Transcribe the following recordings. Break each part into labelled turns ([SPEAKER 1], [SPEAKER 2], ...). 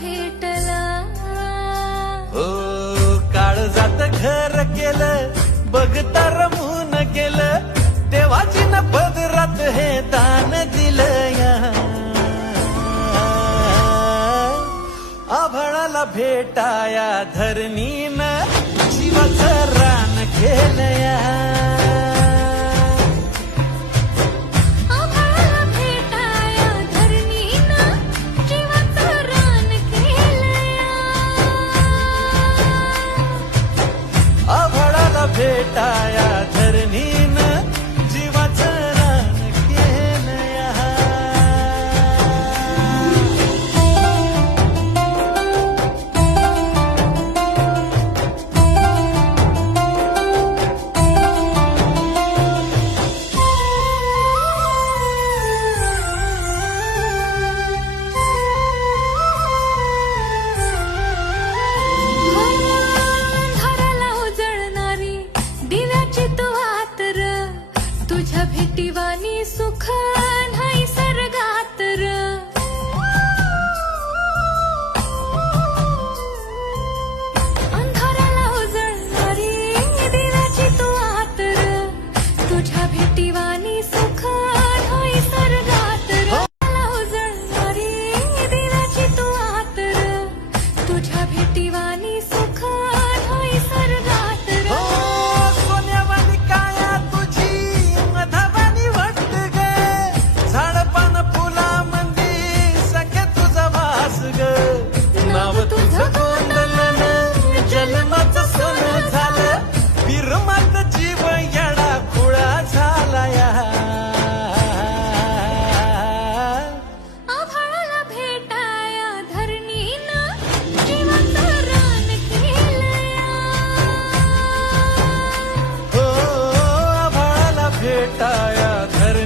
[SPEAKER 1] भेटला.
[SPEAKER 2] हो काळ जात घर केलं बघता रमून केलं देवाची न बदरात हे दान दिलं या. आभळाला भेटाया धरणीनं
[SPEAKER 1] चितवात तुझ्या भेटीवानी सुख नाही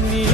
[SPEAKER 2] me